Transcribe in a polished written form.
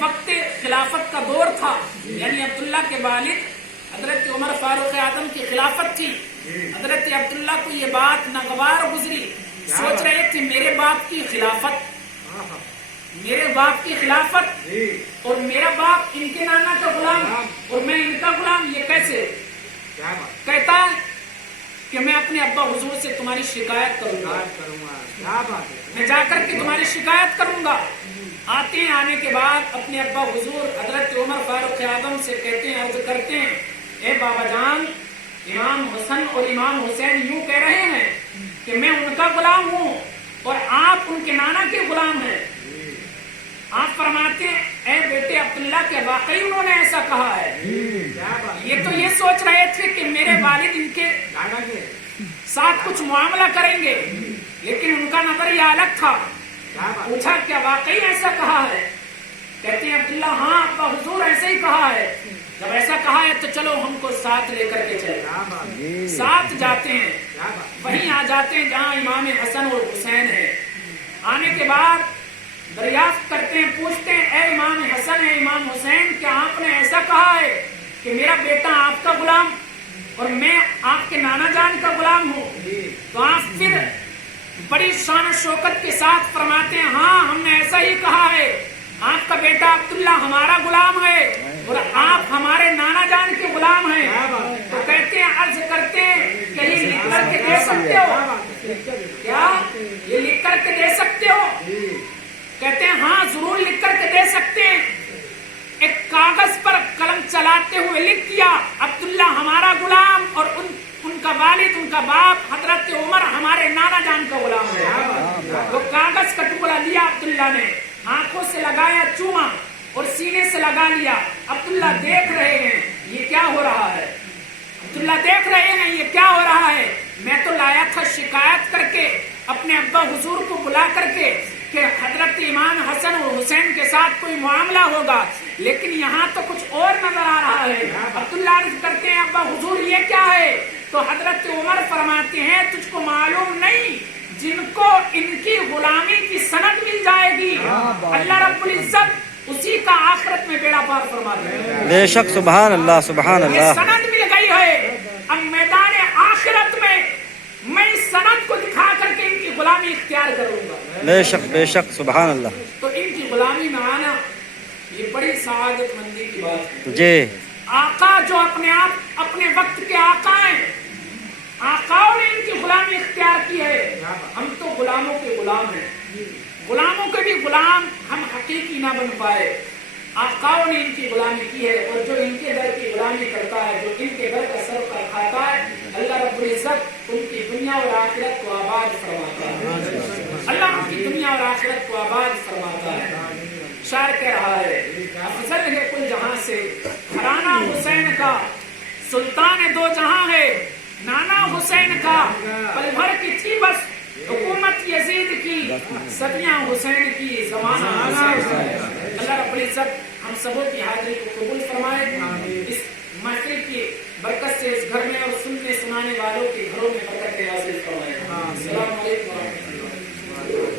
وقت خلافت کا دور تھا، یعنی عبداللہ کے والد حضرت عمر فاروق اعظم کی خلافت تھی. حضرت عبداللہ کو یہ بات ناگوار گزری، سوچ رہے تھے میرے باپ کی خلافت، میرے باپ کی خلافت اور میرا باپ ان کے نانا کا غلام اور میں ان کا غلام، یہ کیسے؟ کہتا ہے کہ میں اپنے ابا حضور سے تمہاری شکایت کروں گا، میں جا کر کے تمہاری شکایت کروں گا. آتے ہیں، آنے کے بعد اپنے ابا حضور حضرت عمر فاروق اعظم سے کہتے ہیں، عرض کرتے ہیں، اے بابا جان، امام حسن اور امام حسین یوں کہہ رہے ہیں کہ میں ان کا غلام ہوں اور آپ ان کے نانا کے غلام ہیں. آپ فرماتے ہیں اے بیٹے عبداللہ کے واقعی انہوں نے ایسا کہا ہے. یہ تو یہ سوچ رہے تھے کہ میرے والد ان کے ساتھ کچھ معاملہ کریں گے، لیکن ان کا نظریہ الگ تھا. پوچھا کیا واقعی ایسا کہا ہے؟ کہتے ہیں عبداللہ ہاں ابا حضور ایسے ہی کہا ہے. جب ایسا کہا ہے تو چلو ہم کو ساتھ لے کر کے چلے. ساتھ جاتے ہیں، وہیں آ جاتے ہیں جہاں امام حسن اور حسین ہے. آنے کے بعد دریافت کرتے ہیں، پوچھتے ہیں اے امام حسن، اے امام حسین، کیا آپ نے ایسا کہا ہے کہ میرا بیٹا آپ کا غلام اور میں آپ کے نانا جان کا غلام ہوں؟ تو آپ پھر بڑی شان و شوکت کے ساتھ فرماتے ہیں ہاں ہم نے ایسا ہی کہا ہے، آپ کا بیٹا عبداللہ ہمارا غلام ہے اور آپ ہمارے نانا جان کے غلام ہیں. تو کہتے ہیں، عرض کرتے ہیں کہ یہ لکھ کر کے دے سکتے ہو کیا؟ یہ لکھ کر کے دے سکتے ہو؟ کہتے ہیں ہاں ضرور لکھ کر کے دے سکتے ہیں. ایک کاغذ پر قلم چلاتے ہوئے لکھ دیا عبداللہ ہمارا غلام اور ان کا والد، ان کا باپ حضرت عمر ہمارے نانا جان کا غلام ہے. وہ کاغذ کا ٹکڑا لیا عبداللہ نے، آنکھوں سے لگایا چوما اور سینے سے لگا لیا. عبداللہ دیکھ رہے ہیں یہ کیا ہو رہا ہے، عبداللہ دیکھ رہے ہیں یہ کیا ہو رہا ہے. میں تو لایا تھا شکایت کر کے اپنے ابا حضور کو بلا کر کے کہ حضرت امام حسن اور حسین کے ساتھ کوئی معاملہ ہوگا، لیکن یہاں تو کچھ اور نظر آ رہا ہے. عبداللہ عرض کرتے ہیں ابا حضور یہ کیا ہے؟ تو حضرت عمر فرماتے ہیں تجھ کو معلوم نہیں، جن کو ان کی غلامی کی سند مل جائے گی اللہ رب العزت اسی کا آخرت میں بیڑا پار فرما دے گا. بے شک، سبحان اللہ سبحان یہ اللہ. سند مل گئی ہے، اب میدان آخرت میں میں اس سند کو دکھا کر کے ان کی غلامی اختیار کروں گا. بے شک بے شک، سبحان اللہ. تو ان کی غلامی میں آنا یہ بڑی سعادت مندی کی بات ہے. جی، آقا جو اپنے آپ اپنے وقت کے آقا ہیں، آقاؤں نے ان کی غلامی اختیار کی ہے. ہم تو غلاموں کے غلام ہیں، غلاموں کے بھی غلام ہم حقیقی نہ بن پائے. آقاؤں نے ان کی غلامی کی ہے اور جو ان کے در کی غلامی کرتا ہے، جو ان کے در کا سر پر کھاتا ہے، اللہ رب العزت ان کی دنیا اور آخرت کو آباد فرماتا ہے. اللہ ان کی دنیا اور آخرت کو آباد فرماتا ہے. شاعر کہہ رہا ہے افضل ہے کل جہاں سے گھرانہ حسین کا، سلطان دو جہاں ہے نانا حسین کا. پل بھر کی تھی بس حکومت یزید کی، صدیاں حسین کی زمانہ حسین. اللہ رب العزت ہم سبوں کی حاضری کو قبول فرمائے. اس محفل کی برکت سے اس گھر میں اور سننے سنانے والوں کے گھروں میں برکت نازل فرمائے. السلام علیکم ورحمۃ اللہ.